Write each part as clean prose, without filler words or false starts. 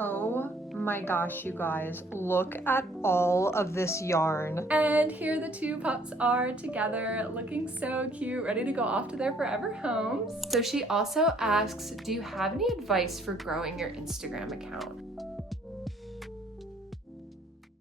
Oh my gosh, you guys, look at all of this yarn. And here the two pups are together, looking so cute, ready to go off to their forever homes. So she also asks, do you have any advice for growing your Instagram account?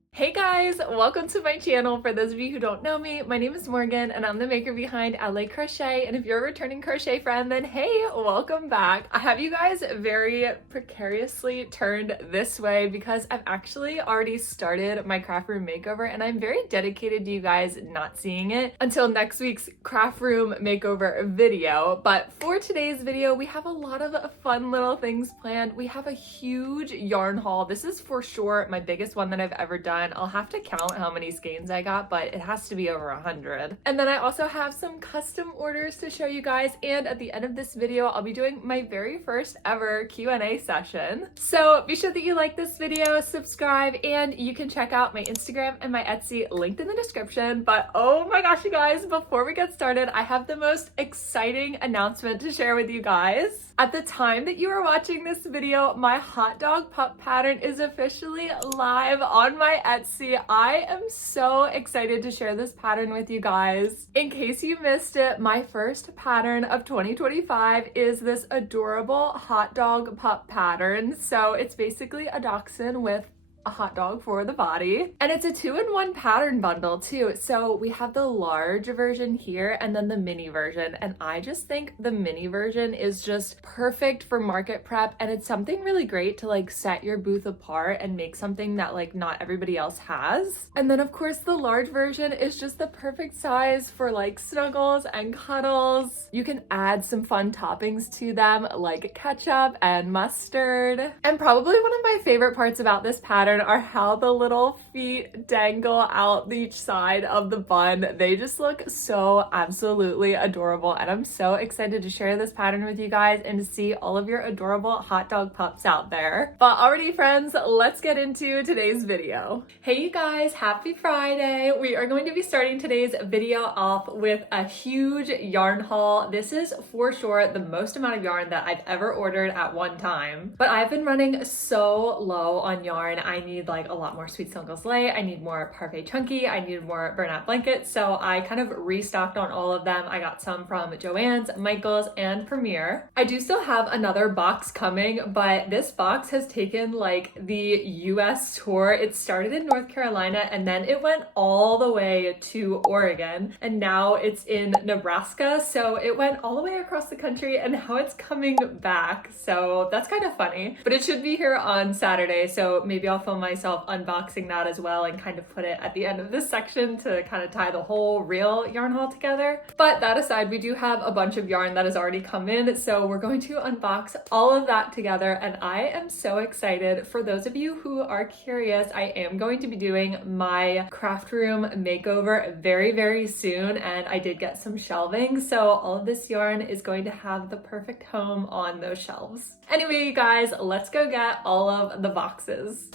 Hey guys, welcome to my channel. For those of you who don't know me, my name is Morgan and I'm the maker behind LA Crochet. And if you're a returning crochet friend, then hey, welcome back. I have you guys very precariously turned this way because I've actually already started my craft room makeover and I'm very dedicated to you guys not seeing it until next week's craft room makeover video. But for today's video, we have a lot of fun little things planned. We have a huge yarn haul. This is for sure my biggest one that I've ever done. I'll have to count how many skeins I got, but it has to be over 100. And then I also have some custom orders to show you guys. And at the end of this video, I'll be doing my very first ever Q&A session. So be sure that you like this video, subscribe, and you can check out my Instagram and my Etsy linked in the description. But oh my gosh, you guys, before we get started, I have the most exciting announcement to share with you guys. At the time that you are watching this video, my hot dog pup pattern is officially live on my Etsy. I am so excited to share this pattern with you guys. In case you missed it, my first pattern of 2025 is this adorable hot dog pup pattern. So it's basically a dachshund with a hot dog for the body. And it's a 2-in-1 pattern bundle too. So we have the large version here and then the mini version. And I just think the mini version is just perfect for market prep. And it's something really great to like set your booth apart and make something that like not everybody else has. And then of course the large version is just the perfect size for like snuggles and cuddles. You can add some fun toppings to them like ketchup and mustard. And probably one of my favorite parts about this pattern are how the little feet dangle out each side of the bun. They just look so absolutely adorable and I'm so excited to share this pattern with you guys and to see all of your adorable hot dog pups out there. But alrighty friends, let's get into today's video. Hey you guys, happy Friday. We are going to be starting today's video off with a huge yarn haul. This is for sure the most amount of yarn that I've ever ordered at one time, but I've been running so low on yarn. I need like a lot more Sweet Silk Lay. I need more Parfait Chunky. I needed more burnout blankets. So I kind of restocked on all of them. I got some from Joann's, Michael's, and Premier. I do still have another box coming, but this box has taken like the US tour. It started in North Carolina and then it went all the way to Oregon and now it's in Nebraska. So it went all the way across the country and now it's coming back. So that's kind of funny, but it should be here on Saturday. So maybe I'll film myself unboxing that as well and kind of put it at the end of this section to kind of tie the whole real yarn haul together. But that aside, we do have a bunch of yarn that has already come in. So we're going to unbox all of that together. And I am so excited. For those of you who are curious, I am going to be doing my craft room makeover very, very soon. And I did get some shelving. So all of this yarn is going to have the perfect home on those shelves. Anyway, you guys, let's go get all of the boxes.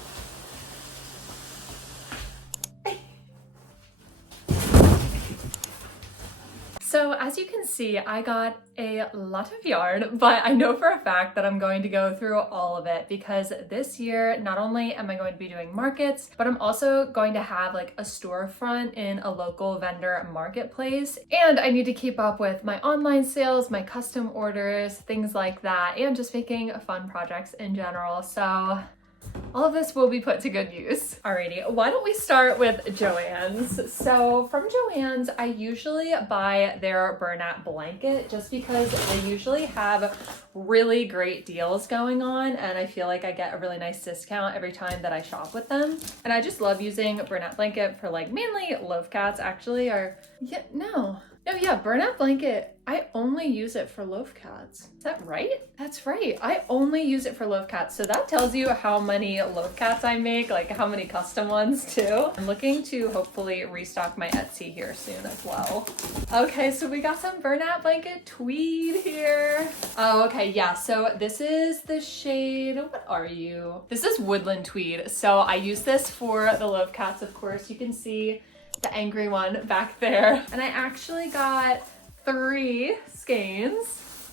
So as you can see, I got a lot of yarn, but I know for a fact that I'm going to go through all of it because this year, not only am I going to be doing markets, but I'm also going to have like a storefront in a local vendor marketplace. And I need to keep up with my online sales, my custom orders, things like that, and just making fun projects in general. So all of this will be put to good use. Alrighty, why don't we start with Joann's? So from Joann's, I usually buy their burnout blanket just because they usually have really great deals going on and I feel like I get a really nice discount every time that I shop with them. And I just love using burnout blanket for like mainly loaf cats actually, or burnout blanket, I only use it for loaf cats. Is that right? That's right. I only use it for loaf cats. So that tells you how many loaf cats I make, like how many custom ones too. I'm looking to hopefully restock my Etsy here soon as well. Okay, so we got some burnout blanket tweed here. Oh, okay, yeah, so this is the shade, what are you? This is woodland tweed. So I use this for the loaf cats, of course. You can see the angry one back there. And I actually got 3 skeins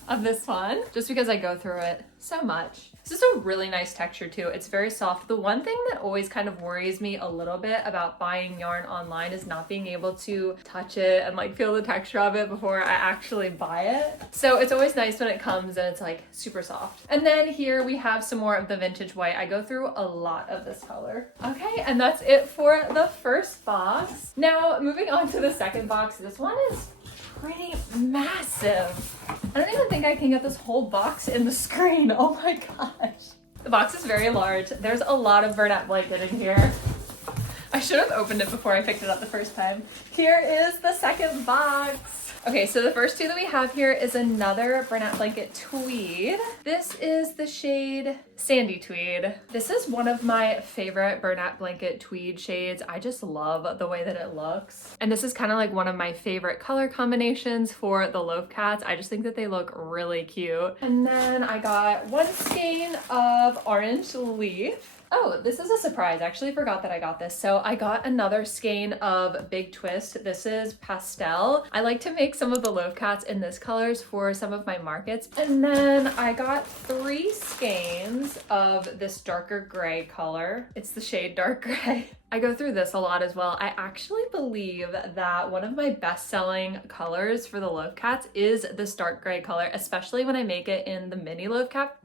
of this one just because I go through it so much. This is a really nice texture too. It's very soft. The one thing that always kind of worries me a little bit about buying yarn online is not being able to touch it and like feel the texture of it before I actually buy it. So it's always nice when it comes and it's like super soft. And then here we have some more of the vintage white. I go through a lot of this color. Okay, and that's it for the first box. Now moving on to the second box. This one is pretty massive. I don't even think I can get this whole box in the screen. Oh my gosh. The box is very large. There's a lot of burlap blanket in here. I should have opened it before I picked it up the first time. Here is the second box. Okay, so the first two that we have here is another burlap blanket tweed. This is the shade Sandy Tweed. This is one of my favorite burlap blanket tweed shades. I just love the way that it looks. And this is kind of like one of my favorite color combinations for the loaf cats. I just think that they look really cute. And then I got one skein of orange leaf. Oh, this is a surprise. I actually forgot that I got this. So I got another skein of Big Twist. This is pastel. I like to make some of the loaf cats in this colors for some of my markets. And then I got 3 skeins of this darker gray color. It's the shade dark gray. I go through this a lot as well. I actually believe that one of my best-selling colors for the loaf cats is this dark gray color, especially when I make it in the mini loaf cat.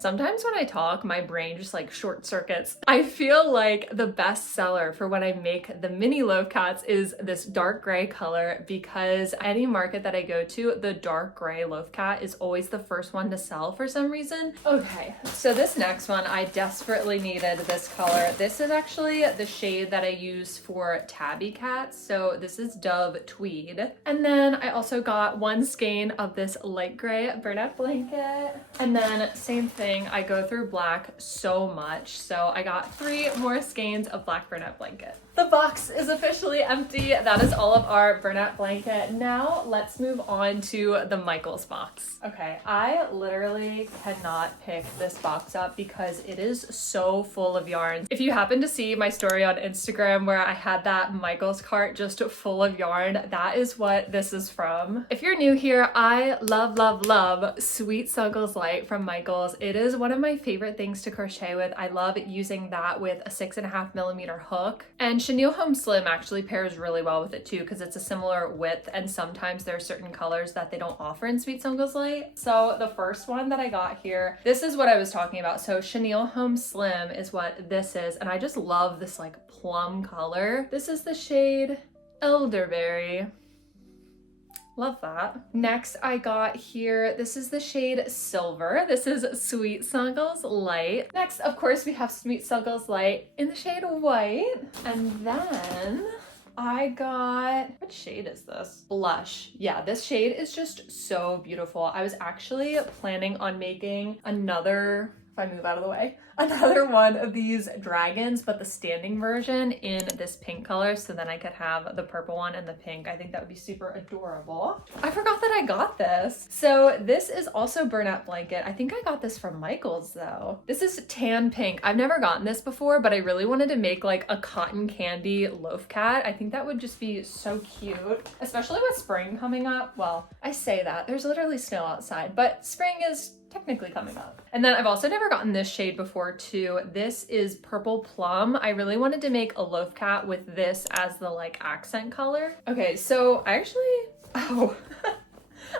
Sometimes when I talk, my brain just like short circuits. I feel like the best seller for when I make the mini loaf cats is this dark gray color, because any market that I go to, the dark gray loaf cat is always the first one to sell for some reason. Okay, so this next one, I desperately needed this color. This is actually the shade that I use for tabby cats. So this is Dove Tweed. And then I also got one skein of this light gray burlap blanket. And then same thing, I go through black so much, so I got 3 more skeins of black burlap blanket. The box is officially empty. That is all of our burlap blanket. Now let's move on to the Michaels box. Okay, I literally cannot pick this box up because it is so full of yarns. If you happen to see my story on Instagram where I had that Michaels cart just full of yarn, that is what this is from. If you're new here, I love Sweet Snuggles Light from Michaels. It is one of my favorite things to crochet with. I love using that with a 6.5mm hook. And Chenille Home Slim actually pairs really well with it too, because it's a similar width, and sometimes there are certain colors that they don't offer in Sweet Snuggles Light. So the first one that I got here, this is what I was talking about. So Chenille Home Slim is what this is, and I just love this like plum color. This is the shade Elderberry. Love that. Next I got here, this is the shade Silver. This is Sweet Snuggles Light. Next, of course, we have Sweet Snuggles Light in the shade White. And then I got, what shade is this? Blush. Yeah, this shade is just so beautiful. I was actually planning on making another, if I move out of the way, another one of these dragons, but the standing version in this pink color, so then I could have the purple one and the pink. I think that would be super adorable. I forgot that I got this. So this is also burlap blanket. I think I got this from Michaels though. This is tan pink. I've never gotten this before, but I really wanted to make like a cotton candy loaf cat. I think that would just be so cute, especially with spring coming up. Well, I say that, there's literally snow outside, but spring is technically coming up. And then I've also never gotten this shade before too. This is Purple Plum. I really wanted to make a loaf cat with this as the like accent color. Okay, so I actually, oh,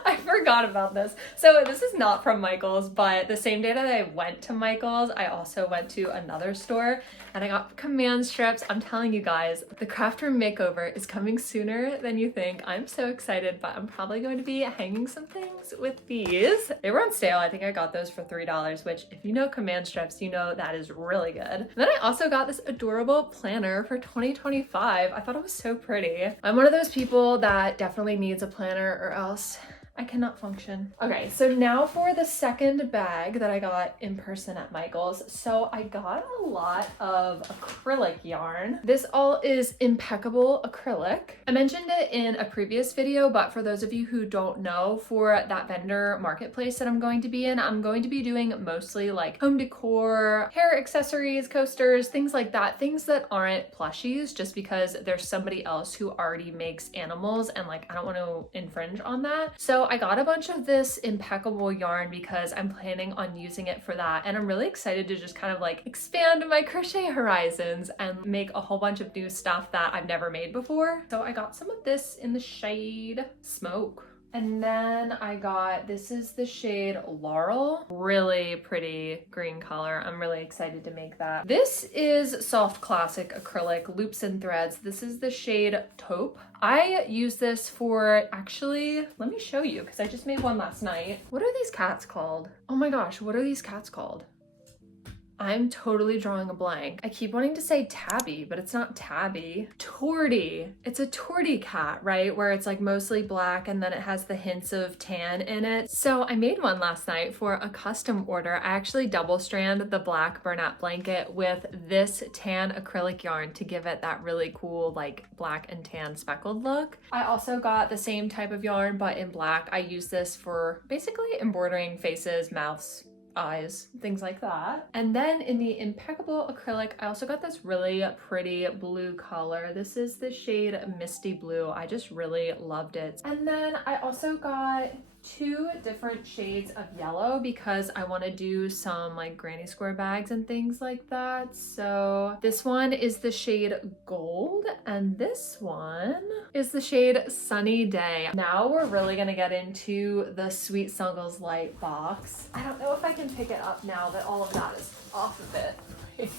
I forgot about this. So this is not from Michaels, but the same day that I went to Michaels, I also went to another store and I got command strips. I'm telling you guys, the craft room makeover is coming sooner than you think. I'm so excited, but I'm probably going to be hanging some things with these. They were on sale. I think I got those for $3, which if you know command strips, you know that is really good. And then I also got this adorable planner for 2025. I thought it was so pretty. I'm one of those people that definitely needs a planner or else I cannot function. Okay, so now for the second bag that I got in person at Michaels. So I got a lot of acrylic yarn. This all is impeccable acrylic. I mentioned it in a previous video, but for those of you who don't know, for that vendor marketplace that I'm going to be in, I'm going to be doing mostly like home decor, hair accessories, coasters, things like that. Things that aren't plushies, just because there's somebody else who already makes animals and like I don't want to infringe on that. So I got a bunch of this impeccable yarn because I'm planning on using it for that, and I'm really excited to just kind of like expand my crochet horizons and make a whole bunch of new stuff that I've never made before. So I got some of this in the shade Smoke. And then I got, this is the shade Laurel. Really pretty green color. I'm really excited to make that. This is Soft Classic Acrylic Loops and Threads. This is the shade Taupe. I use this for, actually, let me show you because I just made one last night. What are these cats called? Oh my gosh, what are these cats called? I'm totally drawing a blank. I keep wanting to say tabby, but it's not tabby. Tortie. It's a tortie cat, right? Where it's like mostly black and then it has the hints of tan in it. So I made one last night for a custom order. I actually double strand the black burlap blanket with this tan acrylic yarn to give it that really cool like black and tan speckled look. I also got the same type of yarn, but in black. I use this for basically embroidering faces, mouths, eyes, things like that. And then in the impeccable acrylic, I also got this really pretty blue color. This is the shade Misty Blue. I just really loved it. And then I also got 2 different shades of yellow because I want to do some like granny square bags and things like that. So this one is the shade Gold and this one is the shade Sunny Day. Now we're really gonna get into the Sweet Snuggles Light box. I don't know if I can pick it up now that all of that is off of it.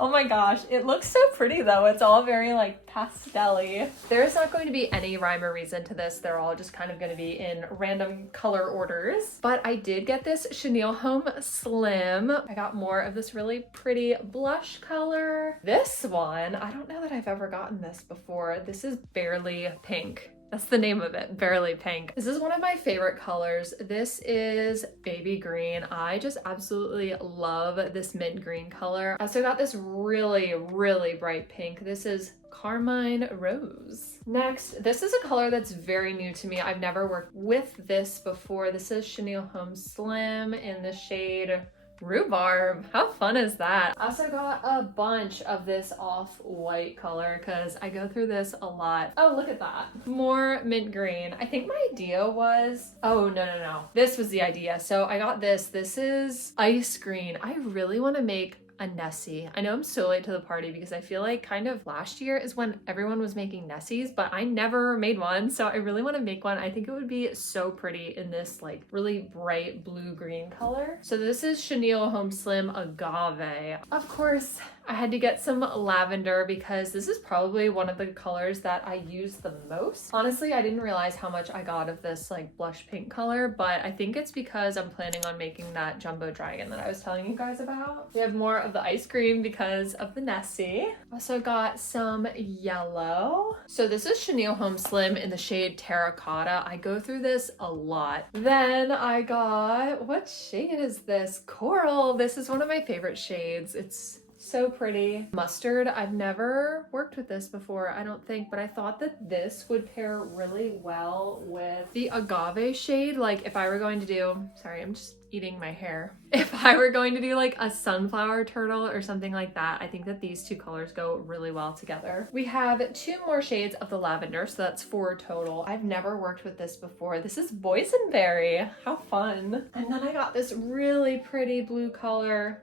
Oh my gosh, it looks so pretty though. It's all very like pastel-y. There's not going to be any rhyme or reason to this. They're all just kind of going to be in random color orders. But I did get this Chenille Home Slim. I got more of this really pretty blush color. This one, I don't know that I've ever gotten this before. This is Barely Pink. That's the name of it, Barely Pink. This is one of my favorite colors. This is baby green. I just absolutely love this mint green color. I also got this really, really bright pink. This is Carmine Rose. Next, this is a color that's very new to me. I've never worked with this before. This is Chenille Home Slim in the shade Rhubarb. How fun is that? I also got a bunch of this off-white color because I go through this a lot. Oh, look at that. More mint green. I think my idea was, oh, no. This was the idea. So I got this. This is ice green. I really want to make a Nessie. I know I'm so late to the party because I feel like kind of last year is when everyone was making Nessies, but I never made one. So I really want to make one. I think it would be so pretty in this like really bright blue-green color. So this is Chenille Home Slim Agave. Of course, I had to get some lavender because this is probably one of the colors that I use the most. Honestly, I didn't realize how much I got of this like blush pink color, but I think it's because I'm planning on making that jumbo dragon that I was telling you guys about. We have more of the ice cream because of the Nessie. Also got some yellow. So this is Chenille Home Slim in the shade Terracotta. I go through this a lot. Then I got, what shade is this? Coral. This is one of my favorite shades. It's so pretty. Mustard. I've never worked with this before, I don't think, but I thought that this would pair really well with the agave shade. Like if I were going to do, sorry, I'm just eating my hair. If I were going to do like a sunflower turtle or something like that, I think that these 2 colors go really well together. We have 2 more shades of the lavender, so that's 4 total. I've never worked with this before. This is Boysenberry. How fun. And then I got this really pretty blue color.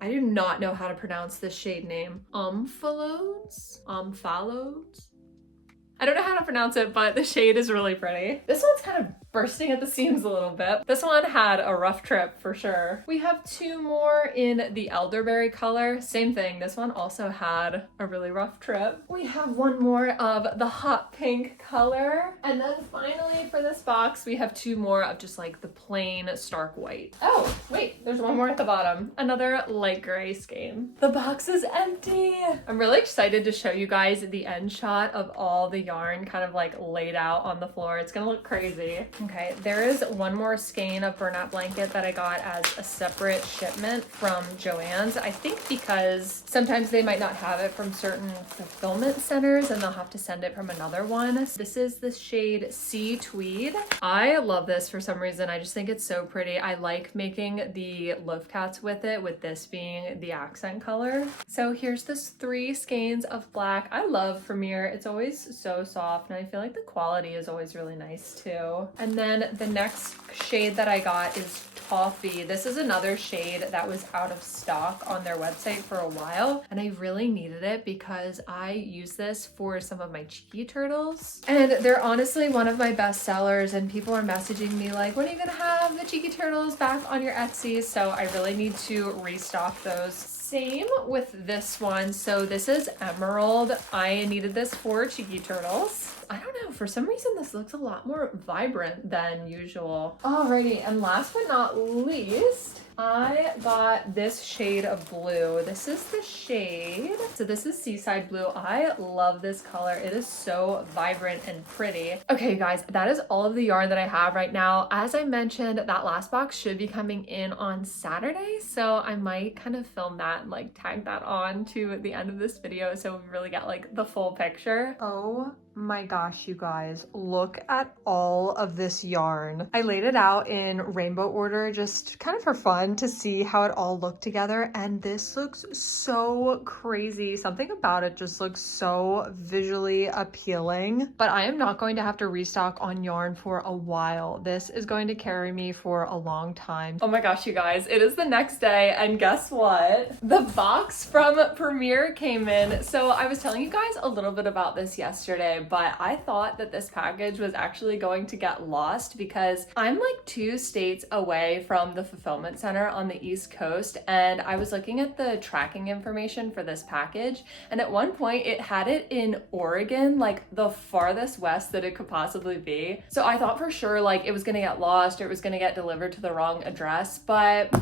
I do not know how to pronounce this shade name. Omphalodes? Omphalodes? I don't know how to pronounce it, but the shade is really pretty. This one's kind of bursting at the seams a little bit. This one had a rough trip for sure. We have 2 more in the elderberry color. Same thing, this one also had a really rough trip. We have 1 more of the hot pink color. And then finally for this box, we have 2 more of just like the plain stark white. Oh, wait, there's 1 more at the bottom. Another light gray skein. The box is empty. I'm really excited to show you guys the end shot of all the yarn kind of like laid out on the floor. It's gonna look crazy. Okay, there is one more skein of burlap blanket that I got as a separate shipment from Joann's. I think because sometimes they might not have it from certain fulfillment centers and they'll have to send it from another one. This is the shade Sea Tweed. I love this for some reason. I just think it's so pretty. I like making the loaf cats with it, with this being the accent color. So here's this 3 skeins of black. I love Premier. It's always so soft and I feel like the quality is always really nice too. And then the next shade that I got is Toffee. This is another shade that was out of stock on their website for a while, and I really needed it because I use this for some of my cheeky turtles. And they're honestly one of my best sellers, and people are messaging me like, when are you gonna have the cheeky turtles back on your Etsy? So I really need to restock those. Same with this one. So this is Emerald. I needed this for cheeky turtles. I don't know, for some reason this looks a lot more vibrant than usual. Alrighty, and last but not least, I got this shade of blue. This is the shade, so this is Seaside Blue. I love this color. It is so vibrant and pretty. Okay guys, that is all of the yarn that I have right now. As I mentioned, that last box should be coming in on Saturday, so I might kind of film that and like tag that on to the end of this video so we really get like the full picture. Oh my gosh, you guys, look at all of this yarn. I laid it out in rainbow order just kind of for fun to see how it all looked together, and this looks so crazy. Something about it just looks so visually appealing, but I am not going to have to restock on yarn for a while. This is going to carry me for a long time. Oh my gosh, you guys, it is the next day, and guess what? The box from Premier came in. So I was telling you guys a little bit about this yesterday, but I thought that this package was actually going to get lost because I'm like 2 states away from the fulfillment center on the East Coast, and I was looking at the tracking information for this package, and at one point it had it in Oregon, like the farthest west that it could possibly be. So I thought for sure like it was gonna get lost or it was gonna get delivered to the wrong address, but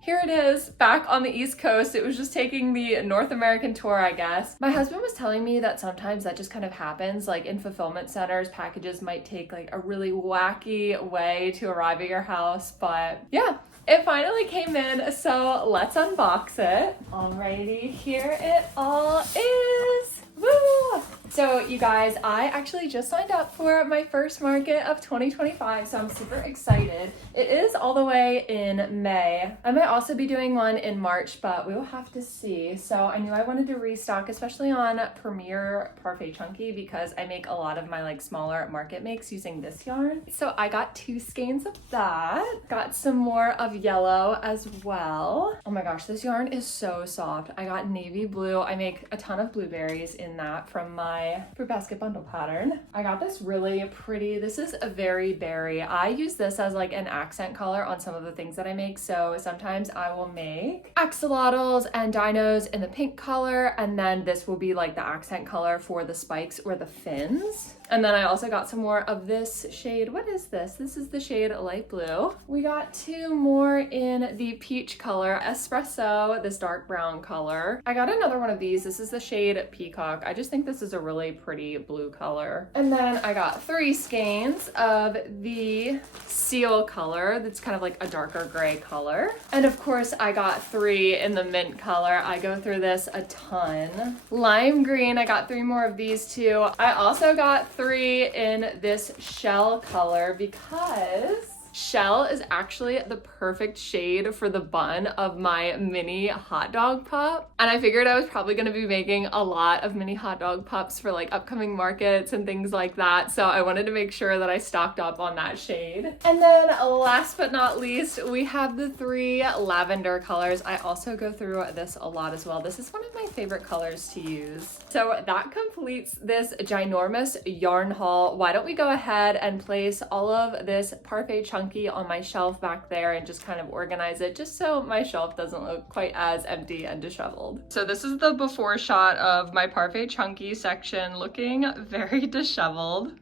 here it is, back on the East Coast. It was just taking the North American tour, I guess. My husband was telling me that sometimes that just kind of happens, like in fulfillment centers, packages might take like a really wacky way to arrive at your house, but yeah. It finally came in, so let's unbox it. Alrighty, here it all is. Woo! So you guys, I actually just signed up for my first market of 2025, so I'm super excited. It is all the way in May. I might also be doing one in March, but we will have to see. So I knew I wanted to restock, especially on Premier Parfait Chunky, because I make a lot of my like smaller market makes using this yarn. So I got 2 skeins of that. Got some more of yellow as well. Oh my gosh, this yarn is so soft. I got navy blue. I make a ton of blueberries in that from my fruit basket bundle pattern. I got this really pretty, this is a very berry. I use this as like an accent color on some of the things that I make. So sometimes I will make axolotls and dinos in the pink color, and then this will be like the accent color for the spikes or the fins. And then I also got some more of this shade. What is this? This is the shade light blue. We got 2 more in the peach color, espresso, this dark brown color. I got another one of these. This is the shade peacock. I just think this is a really pretty blue color. And then I got 3 skeins of the seal color. That's kind of like a darker gray color. And of course I got 3 in the mint color. I go through this a ton. Lime green, I got 3 more of these too. I also got 3 in this shell color because shell is actually the perfect shade for the bun of my mini hot dog pup. And I figured I was probably gonna be making a lot of mini hot dog pups for like upcoming markets and things like that. So I wanted to make sure that I stocked up on that shade. And then last but not least, we have the 3 lavender colors. I also go through this a lot as well. This is one of my favorite colors to use. So that completes this ginormous yarn haul. Why don't we go ahead and place all of this Parfait Chunky on my shelf back there and just kind of organize it just so my shelf doesn't look quite as empty and disheveled. So this is the before shot of my Parfait Chunky section, looking very disheveled.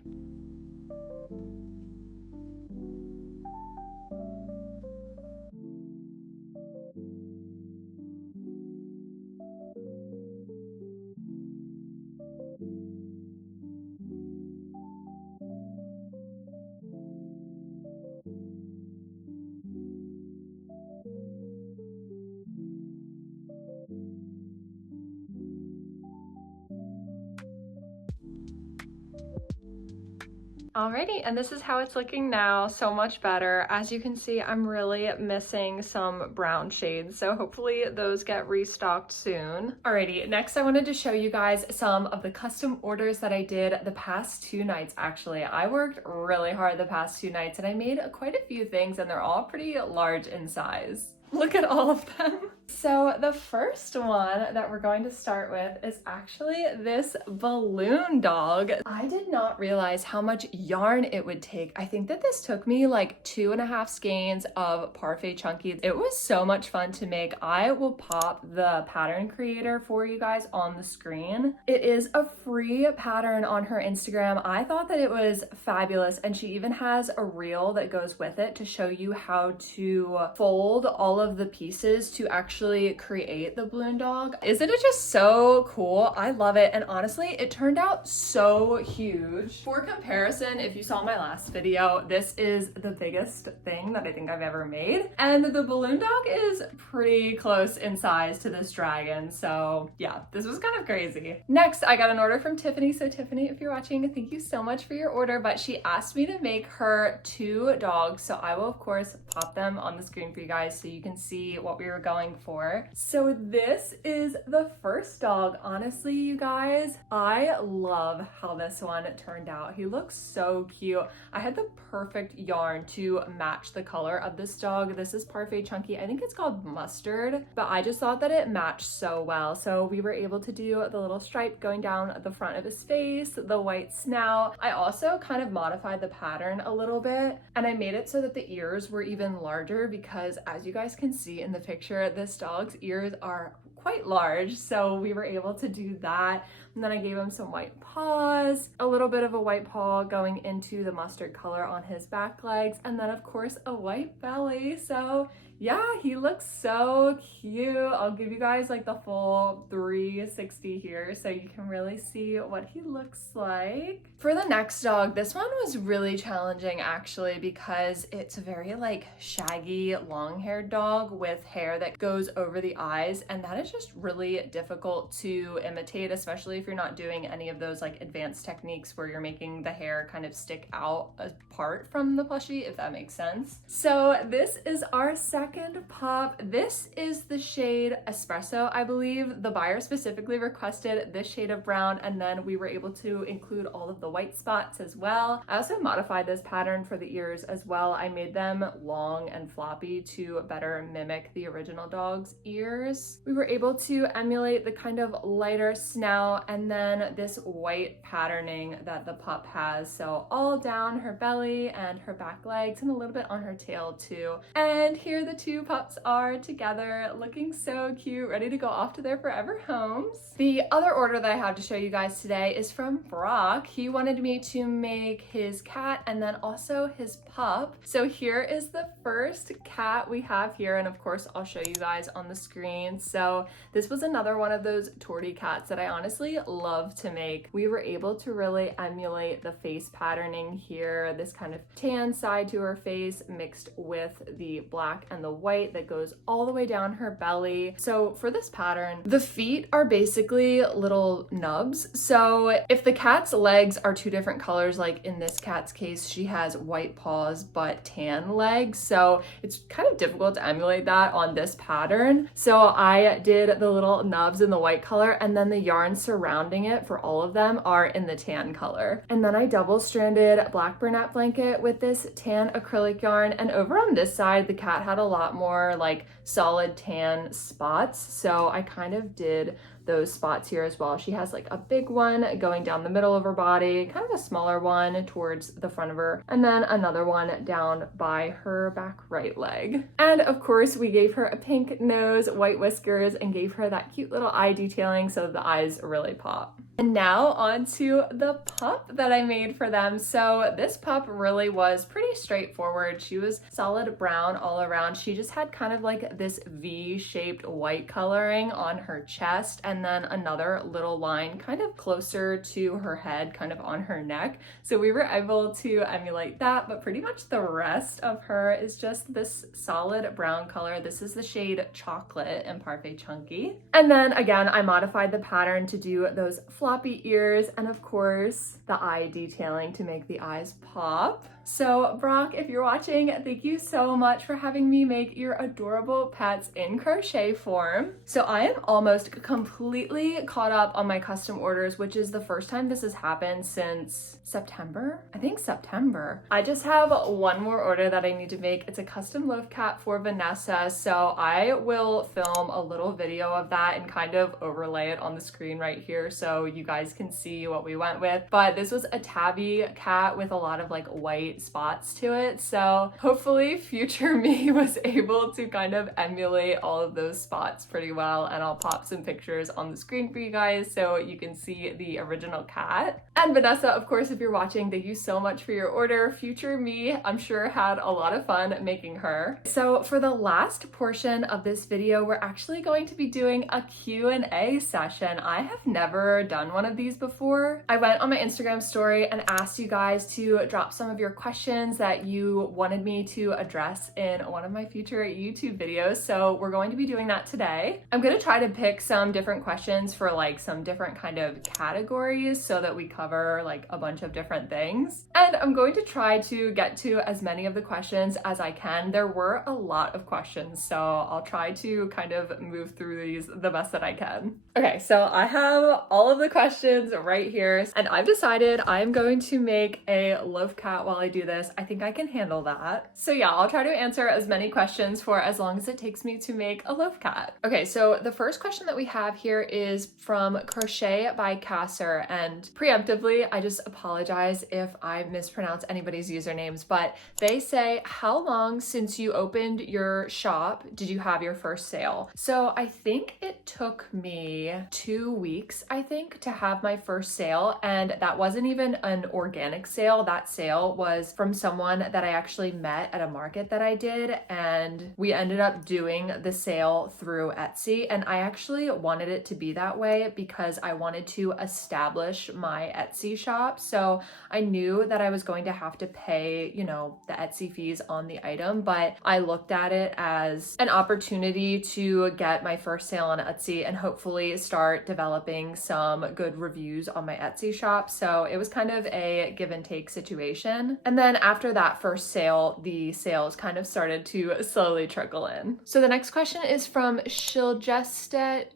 Alrighty, and this is how it's looking now, so much better. As you can see, I'm really missing some brown shades, so hopefully those get restocked soon. Alrighty, next I wanted to show you guys some of the custom orders that I did the past 2 nights actually. I worked really hard the past 2 nights and I made quite a few things and they're all pretty large in size. Look at all of them. So the first one that we're going to start with is actually this balloon dog. I did not realize how much yarn it would take. I think that this took me like 2.5 skeins of Parfait Chunky. It was so much fun to make. I will pop the pattern creator for you guys on the screen. It is a free pattern on her Instagram. I thought that it was fabulous, and she even has a reel that goes with it to show you how to fold all of the pieces to actually create the balloon dog. Isn't it just so cool? I love it, and honestly it turned out so huge. For comparison, if you saw my last video, this is the biggest thing that I think I've ever made, and the balloon dog is pretty close in size to this dragon, so yeah, this was kind of crazy. Next, I got an order from Tiffany. So Tiffany, if you're watching, thank you so much for your order, but she asked me to make her 2 dogs, so I will of course pop them on the screen for you guys so you can see what we were going for. So this is the first dog. Honestly, you guys, I love how this one turned out. He looks so cute. I had the perfect yarn to match the color of this dog. This is Parfait Chunky. I think it's called Mustard, but I just thought that it matched so well. So we were able to do the little stripe going down the front of his face, the white snout. I also kind of modified the pattern a little bit, and I made it so that the ears were even larger because, as you guys can see in the picture, this dog's ears are quite large, so we were able to do that. And then I gave him some white paws, a little bit of a white paw going into the mustard color on his back legs, and then of course a white belly. So yeah, he looks so cute. I'll give you guys like the full 360 here so you can really see what he looks like. For the next dog, this one was really challenging actually because it's a very like shaggy, long-haired dog with hair that goes over the eyes, and that is just really difficult to imitate, especially if you're not doing any of those like advanced techniques where you're making the hair kind of stick out apart from the plushie, if that makes sense. So this is our second pup. This is the shade Espresso, I believe. The buyer specifically requested this shade of brown, and then we were able to include all of the white spots as well. I also modified this pattern for the ears as well. I made them long and floppy to better mimic the original dog's ears. We were able to emulate the kind of lighter snout and then this white patterning that the pup has. So all down her belly and her back legs and a little bit on her tail too. And here the 2 pups are together, looking so cute, ready to go off to their forever homes. The other order that I have to show you guys today is from Brock. He wanted me to make his cat and then also his pup. So here is the first cat we have here, and of course I'll show you guys on the screen. So this was another one of those tortie cats that I honestly love to make. We were able to really emulate the face patterning here, this kind of tan side to her face mixed with the black and the white that goes all the way down her belly. So for this pattern, the feet are basically little nubs. So if the cat's legs are 2 different colors, like in this cat's case, she has white paws but tan legs, so it's kind of difficult to emulate that on this pattern. So I did the little nubs in the white color, and then the yarn surrounding it for all of them are in the tan color. And then I double-stranded black burnette blanket with this tan acrylic yarn, and over on this side the cat had a lot more like solid tan spots, so I kind of did those spots here as well. She has like a big one going down the middle of her body, kind of a smaller one towards the front of her, and then another one down by her back right leg. And of course we gave her a pink nose, white whiskers, and gave her that cute little eye detailing so the eyes really pop. And now on to the pup that I made for them. So this pup really was pretty straightforward. She was solid brown all around. She just had kind of like this V-shaped white coloring on her chest, and and then another little line kind of closer to her head, kind of on her neck. So we were able to emulate that, but pretty much the rest of her is just this solid brown color. This is the shade Chocolate in Parfait Chunky. And then again, I modified the pattern to do those floppy ears and of course the eye detailing to make the eyes pop. So Brock, if you're watching, thank you so much for having me make your adorable pets in crochet form. So I am almost completely caught up on my custom orders, which is the first time this has happened since September. I think September. I just have one more order that I need to make. It's a custom loaf cat for Vanessa. So I will film a little video of that and kind of overlay it on the screen right here so you guys can see what we went with. But this was a tabby cat with a lot of like white spots to it. So hopefully future me was able to kind of emulate all of those spots pretty well, and I'll pop some pictures on the screen for you guys so you can see the original cat. And Vanessa, of course, if you're watching, thank you so much for your order. Future me, I'm sure, had a lot of fun making her. So for the last portion of this video, we're actually going to be doing a Q&A session. I have never done one of these before. I went on my Instagram story and asked you guys to drop some of your questions that you wanted me to address in one of my future YouTube videos. So we're going to be doing that today. I'm going to try to pick some different questions for like some different kind of categories so that we cover like a bunch of different things. And I'm going to try to get to as many of the questions as I can. There were a lot of questions, so I'll try to kind of move through these the best that I can. Okay, so I have all of the questions right here, and I've decided I'm going to make a loaf cat while I do this. I think I can handle that. So yeah, I'll try to answer as many questions for as long as it takes me to make a loaf cat. Okay, so the first question that we have here is from Crochet by Casser, and preemptively, I just apologize if I mispronounce anybody's usernames, but they say, how long since you opened your shop did you have your first sale? So I think it took me 2 weeks, I think, to have my first sale, and that wasn't even an organic sale. That sale was from someone that I actually met at a market that I did, and we ended up doing the sale through Etsy, and I actually wanted it to be that way because I wanted to establish my Etsy shop. So I knew that I was going to have to pay, you know, the Etsy fees on the item, but I looked at it as an opportunity to get my first sale on Etsy and hopefully start developing some good reviews on my Etsy shop. So it was kind of a give and take situation. And then after that first sale, the sales kind of started to slowly trickle in. So the next question is from Shiljestet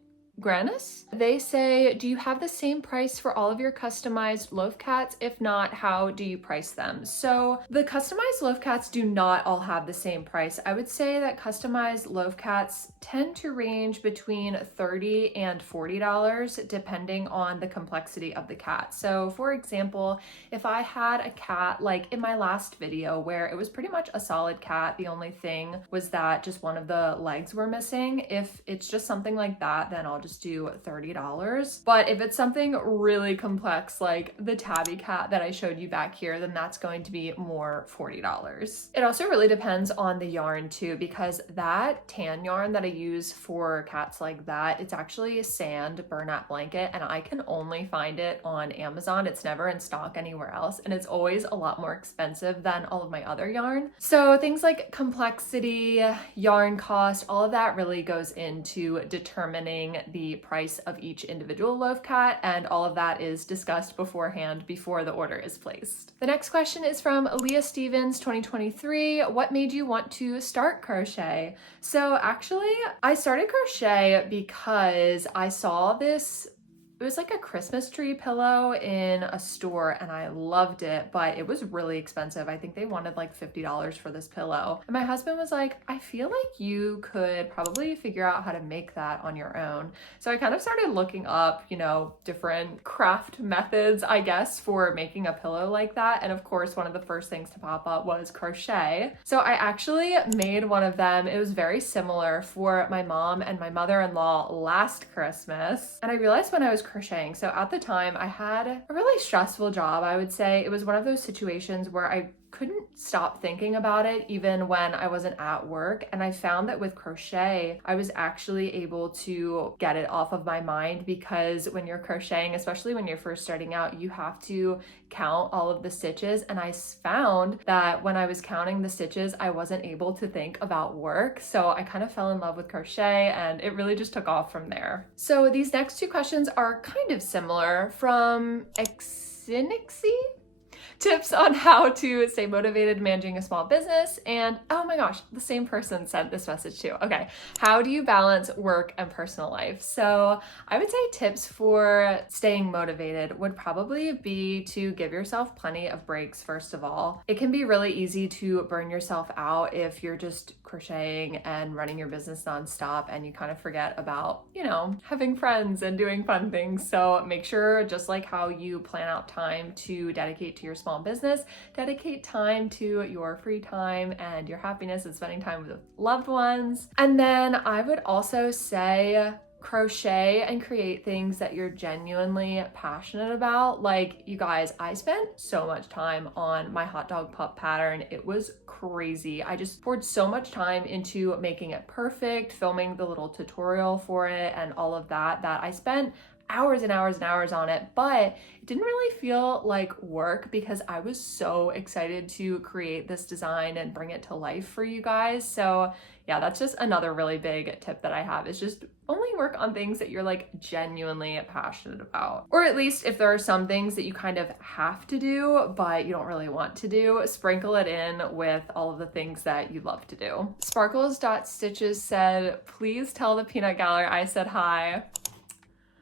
Granus. They say, do you have the same price for all of your customized loaf cats? If not, how do you price them? So the customized loaf cats do not all have the same price. I would say that customized loaf cats tend to range between $30 and $40 depending on the complexity of the cat. So for example, if I had a cat like in my last video where it was pretty much a solid cat, the only thing was that just one of the legs were missing. If it's just something like that, then I'll just do $30. But if it's something really complex like the tabby cat that I showed you back here, then that's going to be more $40. It also really depends on the yarn too, because that tan yarn that I use for cats like that, it's actually a sand burlap blanket, and I can only find it on Amazon. It's never in stock anywhere else, and it's always a lot more expensive than all of my other yarn. So things like complexity, yarn cost, all of that really goes into determining the price of each individual loaf cat, and all of that is discussed beforehand before the order is placed. The next question is from Leah Stevens 2023. What made you want to start crochet? So actually, I started crochet because I saw this. It was like a Christmas tree pillow in a store and I loved it, but it was really expensive. I think they wanted like $50 for this pillow. And my husband was like, I feel like you could probably figure out how to make that on your own. So I kind of started looking up, you know, different craft methods, I guess, for making a pillow like that. And of course, one of the first things to pop up was crochet. So I actually made one of them. It was very similar for my mom and my mother-in-law last Christmas. And I realized when I was crocheting. So at the time I had a really stressful job, I would say. It was one of those situations where I couldn't stop thinking about it even when I wasn't at work. And I found that with crochet, I was actually able to get it off of my mind, because when you're crocheting, especially when you're first starting out, you have to count all of the stitches. And I found that when I was counting the stitches, I wasn't able to think about work. So I kind of fell in love with crochet, and it really just took off from there. So these next two questions are kind of similar, from Exinixy. Tips on how to stay motivated managing a small business. And oh my gosh, the same person sent this message too. Okay, how do you balance work and personal life? So I would say tips for staying motivated would probably be to give yourself plenty of breaks. First of all, it can be really easy to burn yourself out if you're just crocheting and running your business nonstop and you kind of forget about, having friends and doing fun things. So make sure, just like how you plan out time to dedicate to your small business, dedicate time to your free time and your happiness and spending time with loved ones. And then I would also say crochet and create things that you're genuinely passionate about. Like, you guys, I spent so much time on my hot dog pup pattern. It was crazy. I just poured so much time into making it perfect, filming the little tutorial for it and all of that I spent hours and hours and hours on it, but it didn't really feel like work because I was so excited to create this design and bring it to life for you guys. So yeah, that's just another really big tip that I have, is just only work on things that you're like genuinely passionate about. Or at least if there are some things that you kind of have to do, but you don't really want to do, sprinkle it in with all of the things that you love to do. Sparkles.stitches said, please tell the peanut gallery I said hi.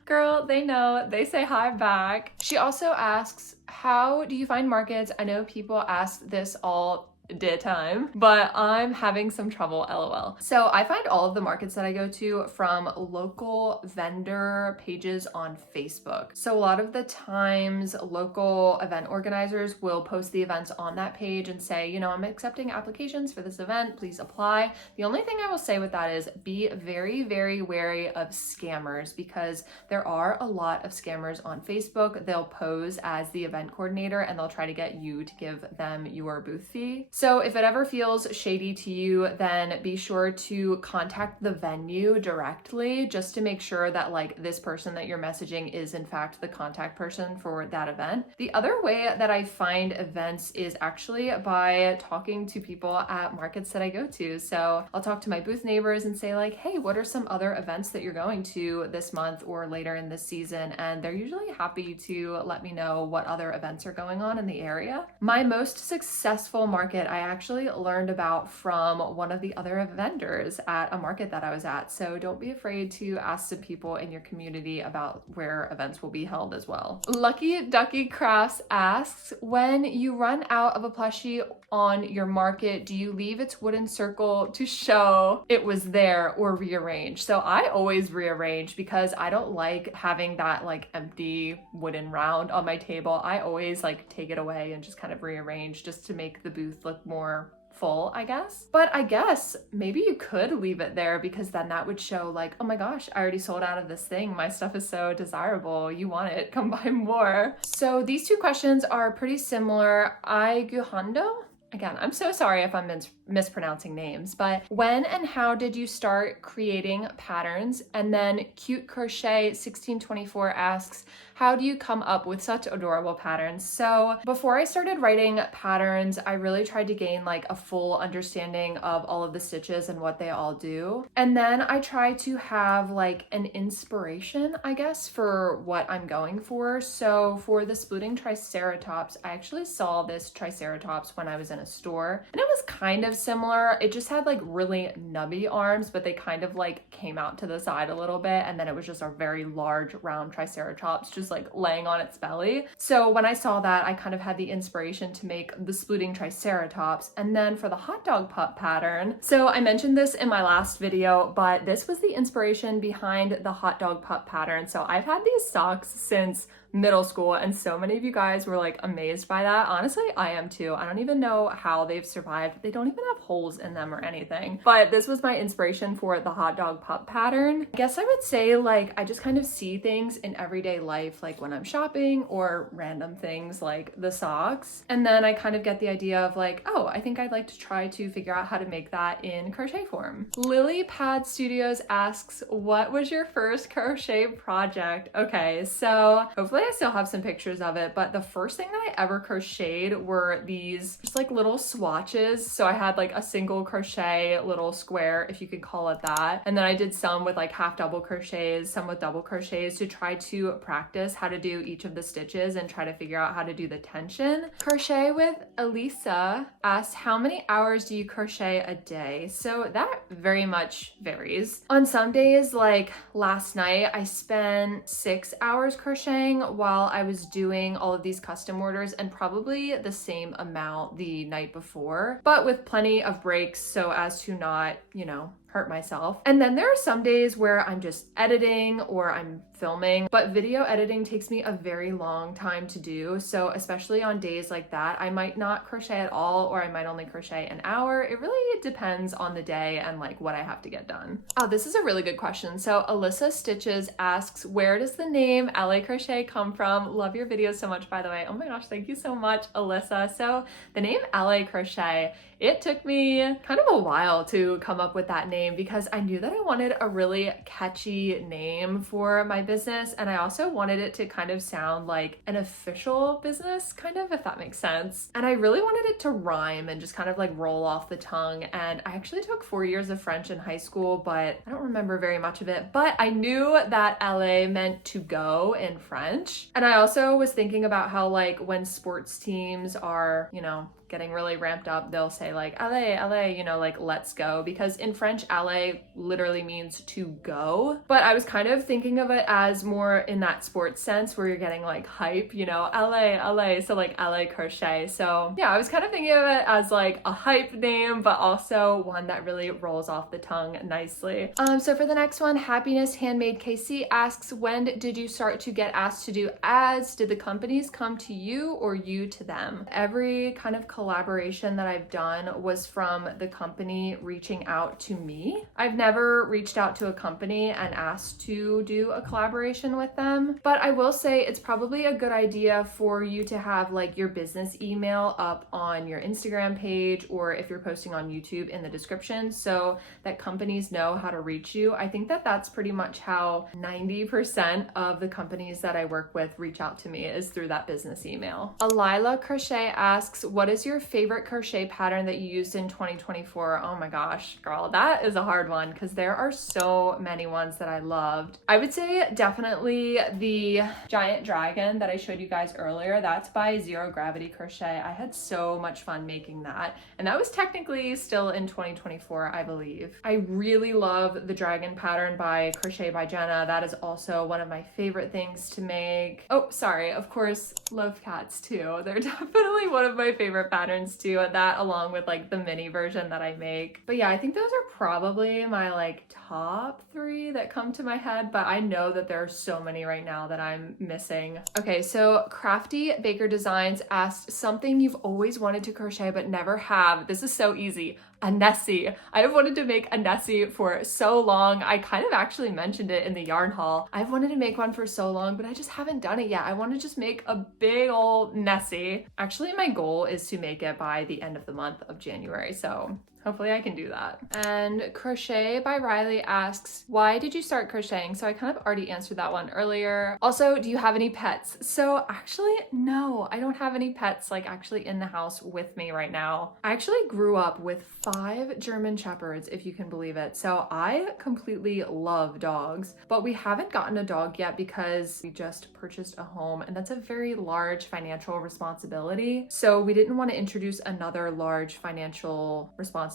Girl, they know, they say hi back. She also asks, how do you find markets? I know people ask this all daytime, but I'm having some trouble, lol. So I find all of the markets that I go to from local vendor pages on Facebook. So a lot of the times local event organizers will post the events on that page and say, I'm accepting applications for this event, please apply. The only thing I will say with that is be very, very wary of scammers, because there are a lot of scammers on Facebook. They'll pose as the event coordinator and they'll try to get you to give them your booth fee. So if it ever feels shady to you, then be sure to contact the venue directly, just to make sure that like this person that you're messaging is in fact the contact person for that event. The other way that I find events is actually by talking to people at markets that I go to. So I'll talk to my booth neighbors and say like, hey, what are some other events that you're going to this month or later in this season? And they're usually happy to let me know what other events are going on in the area. My most successful market I actually learned about from one of the other vendors at a market that I was at. So don't be afraid to ask some people in your community about where events will be held as well. Lucky Ducky Crafts asks, when you run out of a plushie on your market, do you leave its wooden circle to show it was there or rearrange? So I always rearrange, because I don't like having that like empty wooden round on my table. I always like take it away and just kind of rearrange, just to make the booth look more full, I guess. But I guess maybe you could leave it there, because then that would show like, oh my gosh, I already sold out of this thing. My stuff is so desirable. You want it, come buy more. So these two questions are pretty similar. Aiguhando? Again, I'm so sorry if I'm mispronouncing names, but when and how did you start creating patterns? And then Cute Crochet 1624 asks, how do you come up with such adorable patterns? So before I started writing patterns, I really tried to gain like a full understanding of all of the stitches and what they all do. And then I tried to have like an inspiration, I guess, for what I'm going for. So for the splooting triceratops, I actually saw this triceratops when I was in a store, and it was kind of similar. It just had like really nubby arms, but they kind of like came out to the side a little bit, and then it was just a very large round triceratops just like laying on its belly. So when I saw that, I kind of had the inspiration to make the splooting triceratops. And then for the hot dog pup pattern, so I mentioned this in my last video, but this was the inspiration behind the hot dog pup pattern. So I've had these socks since middle school, and so many of you guys were like amazed by that. Honestly, I am too. I don't even know how they've survived. They don't even have holes in them or anything. But this was my inspiration for the hot dog pup pattern. I guess I would say like I just kind of see things in everyday life, like when I'm shopping or random things like the socks. And then I kind of get the idea of like, oh, I think I'd like to try to figure out how to make that in crochet form. Lily Pad Studios asks, what was your first crochet project? Okay, so hopefully I still have some pictures of it, but the first thing that I ever crocheted were these just like little swatches. So I had like a single crochet little square, if you could call it that. And then I did some with like half double crochets, some with double crochets to try to practice how to do each of the stitches and try to figure out how to do the tension. Crochet with Elisa asked, how many hours do you crochet a day? So that very much varies. On some days, like last night, I spent 6 hours crocheting while I was doing all of these custom orders, and probably the same amount the night before, but with plenty of breaks so as to not, you know, hurt myself. And then there are some days where I'm just editing or I'm filming, but video editing takes me a very long time to do. So especially on days like that, I might not crochet at all, or I might only crochet an hour. It really depends on the day and like what I have to get done. Oh, this is a really good question. So Alyssa Stitches asks, where does the name LA Crochet come from? Love your videos so much, by the way. Oh my gosh, thank you so much, Alyssa. So the name LA Crochet, it took me kind of a while to come up with that name because I knew that I wanted a really catchy name for my business, and I also wanted it to kind of sound like an official business, kind of, if that makes sense. And I really wanted it to rhyme and just kind of like roll off the tongue. And I actually took 4 years of French in high school, but I don't remember very much of it. But I knew that LA meant to go in French. And I also was thinking about how like when sports teams are, you know, getting really ramped up, they'll say like LA, you know, like let's go, because in French, LA literally means to go. But I was kind of thinking of it as more in that sports sense where you're getting like hype, you know, LA, so like LA Crochet. So yeah, I was kind of thinking of it as like a hype name, but also one that really rolls off the tongue nicely. So for the next one, Happiness Handmade KC asks, when did you start to get asked to do ads? Did the companies come to you or you to them? Every kind of collaboration that I've done was from the company reaching out to me. I've never reached out to a company and asked to do a collaboration with them, but I will say it's probably a good idea for you to have like your business email up on your Instagram page, or if you're posting on YouTube, in the description, so that companies know how to reach you. I think that that's pretty much how 90% of the companies that I work with reach out to me, is through that business email. Alila Crochet asks, what is your favorite crochet pattern that you used in 2024? Oh my gosh, girl, that is a hard one because there are so many ones that I loved. I would say definitely the giant dragon that I showed you guys earlier. That's by Zero Gravity Crochet. I had so much fun making that, and that was technically still in 2024, I believe. I really love the dragon pattern by Crochet by Jenna. That is also one of my favorite things to make. Oh, sorry, of course, love cats too. They're definitely one of my favorite patterns too, that along with like the mini version that I make. But yeah, I think those are probably my like top 3 that come to my head, but I know that there are so many right now that I'm missing. Okay, so Crafty Baker Designs asked, something you've always wanted to crochet but never have. This is so easy. A Nessie. I have wanted to make a Nessie for so long. I kind of actually mentioned it in the yarn haul. I've wanted to make one for so long, but I just haven't done it yet. I want to just make a big old Nessie. Actually, my goal is to make it by the end of the month of January, so hopefully I can do that. And Crochet by Riley asks, why did you start crocheting? So I kind of already answered that one earlier. Also, do you have any pets? So actually, no, I don't have any pets like actually in the house with me right now. I actually grew up with 5 German Shepherds, if you can believe it. So I completely love dogs, but we haven't gotten a dog yet because we just purchased a home, and that's a very large financial responsibility. So we didn't want to introduce another large financial responsibility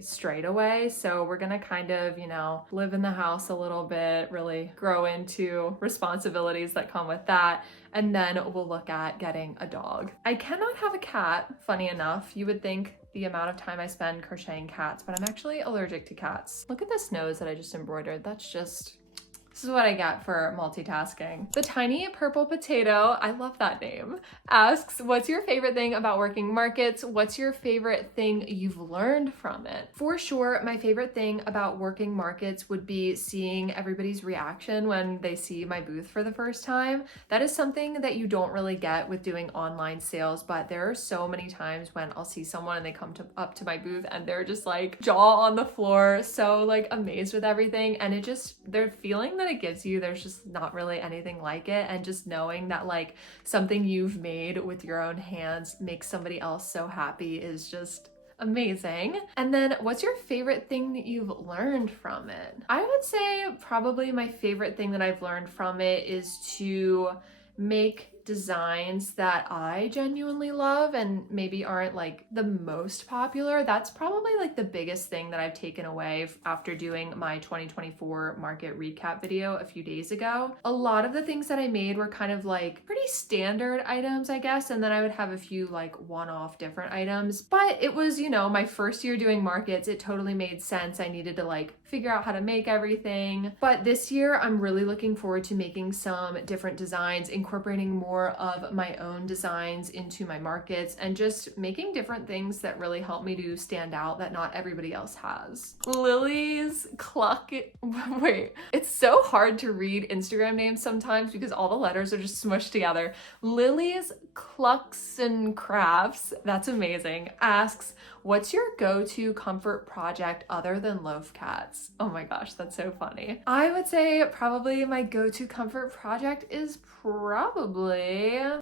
straight away. So we're gonna kind of, you know, live in the house a little bit, really grow into responsibilities that come with that, and then we'll look at getting a dog. I cannot have a cat, funny enough. You would think the amount of time I spend crocheting cats, but I'm actually allergic to cats. Look at this nose that I just embroidered. That's just This is what I get for multitasking. The Tiny Purple Potato, I love that name, asks, what's your favorite thing about working markets? What's your favorite thing you've learned from it? For sure, my favorite thing about working markets would be seeing everybody's reaction when they see my booth for the first time. That is something that you don't really get with doing online sales, but there are so many times when I'll see someone and they come up to my booth and they're just like jaw on the floor, so like amazed with everything, and it just, their feeling that it gives you, there's just not really anything like it. And just knowing that like something you've made with your own hands makes somebody else so happy is just amazing. And then what's your favorite thing that you've learned from it? I would say probably my favorite thing that I've learned from it is to make designs that I genuinely love and maybe aren't like the most popular. That's probably like the biggest thing that I've taken away after doing my 2024 market recap video a few days ago. A lot of the things that I made were kind of like pretty standard items, I guess, and then I would have a few like one-off different items. But it was, you know, my first year doing markets, it totally made sense. I needed to like figure out how to make everything. But this year I'm really looking forward to making some different designs, incorporating more of my own designs into my markets, and just making different things that really help me to stand out that not everybody else has. Lily's Cluck, wait, it's so hard to read Instagram names sometimes because all the letters are just smushed together. Lily's Clucks and Crafts, that's amazing, asks, what's your go-to comfort project other than loaf cats? Oh my gosh, that's so funny. I would say probably my go-to comfort project is probably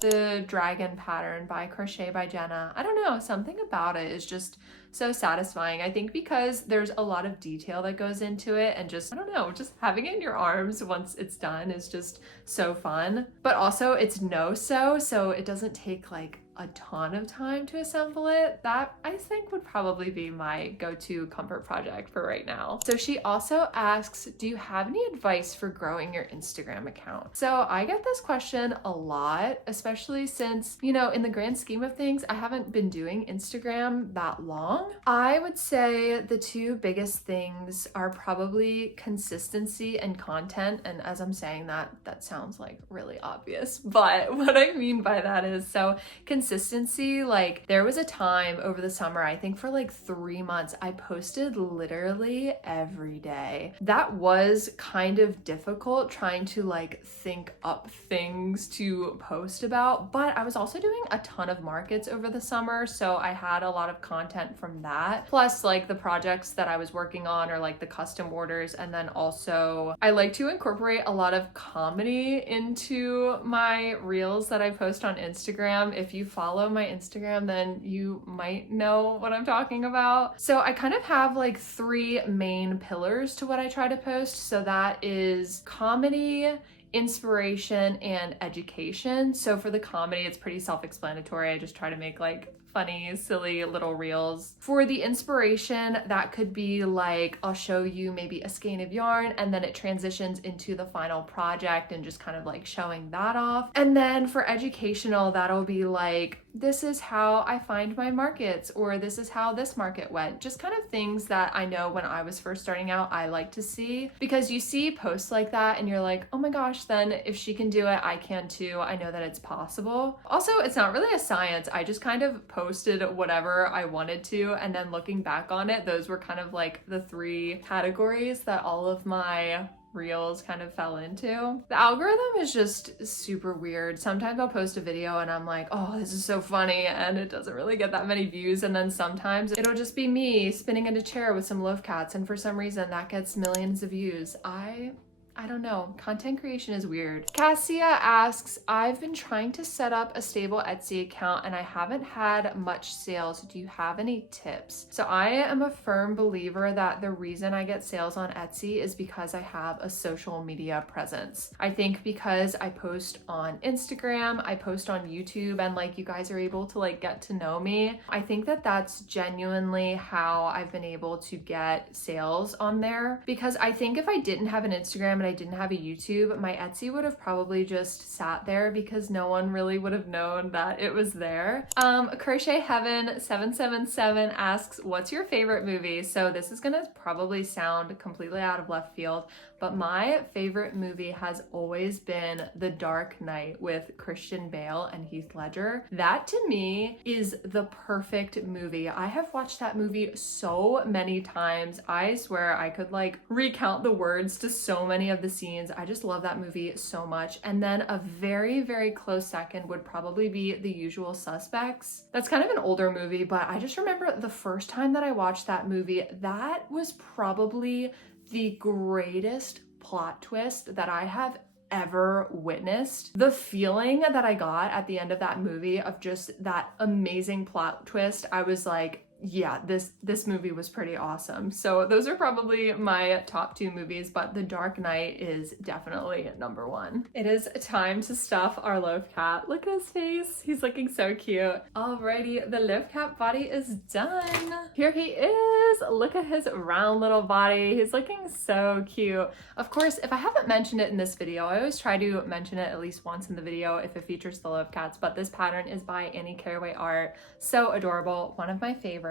the dragon pattern by Crochet by Jenna. I don't know, something about it is just so satisfying. I think because there's a lot of detail that goes into it, and just, I don't know, just having it in your arms once it's done is just so fun. But also it's no-sew, so it doesn't take like a ton of time to assemble it. That I think would probably be my go-to comfort project for right now. So she also asks, do you have any advice for growing your Instagram account? So I get this question a lot, especially since, you know, in the grand scheme of things, I haven't been doing Instagram that long. I would say the two biggest things are probably consistency and content. And as I'm saying that, that sounds like really obvious, but what I mean by that is, so consistency, like there was a time over the summer, I think for like 3 months, I posted literally every day. That was kind of difficult trying to like think up things to post about, but I was also doing a ton of markets over the summer, so I had a lot of content from that, plus like the projects that I was working on or like the custom orders. And then also I like to incorporate a lot of comedy into my reels that I post on Instagram. If you follow my Instagram, then you might know what I'm talking about. So I kind of have like 3 main pillars to what I try to post. So that is comedy, inspiration, and education. So for the comedy, it's pretty self-explanatory. I just try to make like funny, silly little reels. For the inspiration, that could be like, I'll show you maybe a skein of yarn and then it transitions into the final project and just kind of like showing that off. And then for educational, that'll be like, this is how I find my markets, or this is how this market went. Just kind of things that I know when I was first starting out, I like to see, because you see posts like that and you're like, oh my gosh, then if she can do it, I can too. I know that it's possible. Also, it's not really a science. I just kind of posted whatever I wanted to, and then looking back on it, those were kind of like the 3 categories that all of my reels kind of fell into. The algorithm is just super weird. Sometimes I'll post a video and I'm like, oh, this is so funny, and it doesn't really get that many views. And then sometimes it'll just be me spinning in a chair with some loaf cats, and for some reason that gets millions of views. I don't know, content creation is weird. Cassia asks, I've been trying to set up a stable Etsy account and I haven't had much sales. Do you have any tips? So I am a firm believer that the reason I get sales on Etsy is because I have a social media presence. I think because I post on Instagram, I post on YouTube, and like you guys are able to like get to know me. I think that that's genuinely how I've been able to get sales on there, because I think if I didn't have an Instagram and I didn't have a YouTube, my Etsy would have probably just sat there because no one really would have known that it was there. Crochet Heaven 777 asks, what's your favorite movie? So this is gonna probably sound completely out of left field, but my favorite movie has always been The Dark Knight with Christian Bale and Heath Ledger. That to me is the perfect movie. I have watched that movie so many times. I swear I could like recount the words to so many of the scenes. I just love that movie so much. And then a very, very close second would probably be The Usual Suspects. That's kind of an older movie, but I just remember the first time that I watched that movie, that was probably the greatest plot twist that I have ever witnessed. The feeling that I got at the end of that movie of just that amazing plot twist, I was like, yeah, this movie was pretty awesome. So those are probably my top two movies, but The Dark Knight is definitely number one. It is time to stuff our loaf cat. Look at his face. He's looking so cute. Alrighty, the loaf cat body is done. Here he is. Look at his round little body. He's looking so cute. Of course, if I haven't mentioned it in this video, I always try to mention it at least once in the video if it features the loaf cats, but this pattern is by Annie Caraway Art. So adorable. One of my favorites.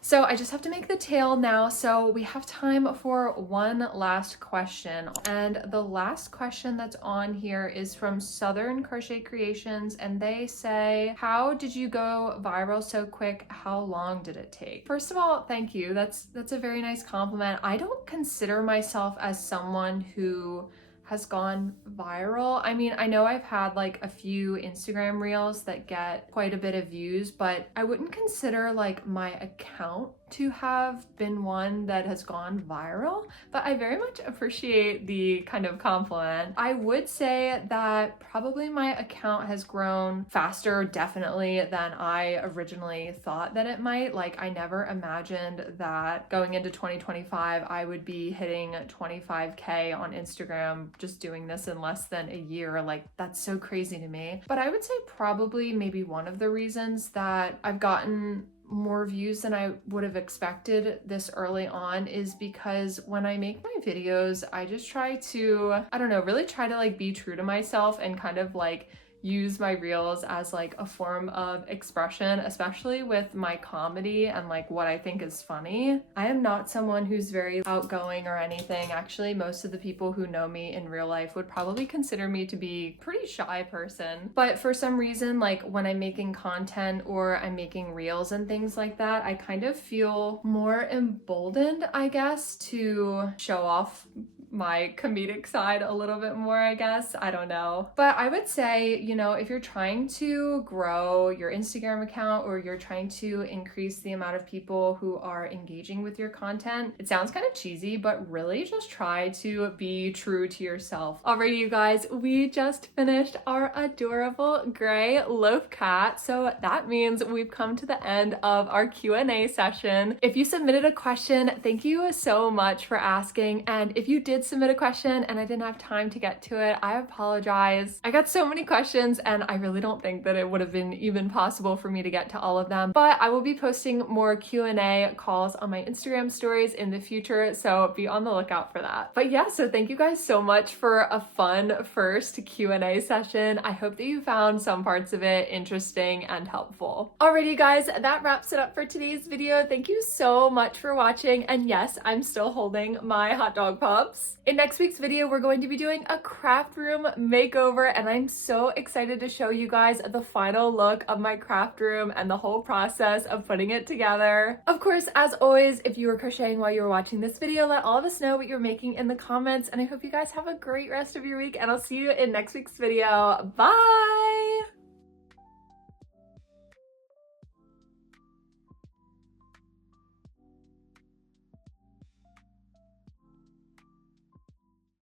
So I just have to make the tail now. So we have time for one last question. And the last question that's on here is from Southern Crochet Creations. And they say, how did you go viral so quick? How long did it take? First of all, thank you. That's a very nice compliment. I don't consider myself as someone who has gone viral. I mean, I know I've had like a few Instagram reels that get quite a bit of views, but I wouldn't consider like my account to have been one that has gone viral, but I very much appreciate the kind of compliment. I would say that probably my account has grown faster, definitely, than I originally thought that it might. Like, I never imagined that going into 2025, I would be hitting 25K on Instagram just doing this in less than a year. Like, that's so crazy to me. But I would say probably maybe one of the reasons that I've gotten more views than I would have expected this early on is because when I make my videos, I just try to, I don't know, really try to like be true to myself and kind of like use my reels as like a form of expression, especially with my comedy and like what I think is funny. I am not someone who's very outgoing or anything. Actually, most of the people who know me in real life would probably consider me to be a pretty shy person. But for some reason, like when I'm making content or I'm making reels and things like that, I kind of feel more emboldened, I guess, to show off my comedic side a little bit more, I guess. I don't know. But I would say, you know, if you're trying to grow your Instagram account or you're trying to increase the amount of people who are engaging with your content, it sounds kind of cheesy, but really just try to be true to yourself. Alrighty, you guys, we just finished our adorable gray loaf cat. So that means we've come to the end of our Q&A session. If you submitted a question, thank you so much for asking. And if you did submit a question and I didn't have time to get to it, I apologize. I got so many questions and I really don't think that it would have been even possible for me to get to all of them, but I will be posting more Q&A calls on my Instagram stories in the future, so be on the lookout for that. But yeah, so thank you guys so much for a fun first Q&A session. I hope that you found some parts of it interesting and helpful. Alrighty guys, that wraps it up for today's video. Thank you so much for watching, and yes, I'm still holding my hot dog pups. In next week's video, we're going to be doing a craft room makeover, and I'm so excited to show you guys the final look of my craft room and the whole process of putting it together. Of course, as always, if you were crocheting while you were watching this video, let all of us know what you're making in the comments, and I hope you guys have a great rest of your week, and I'll see you in next week's video. Bye!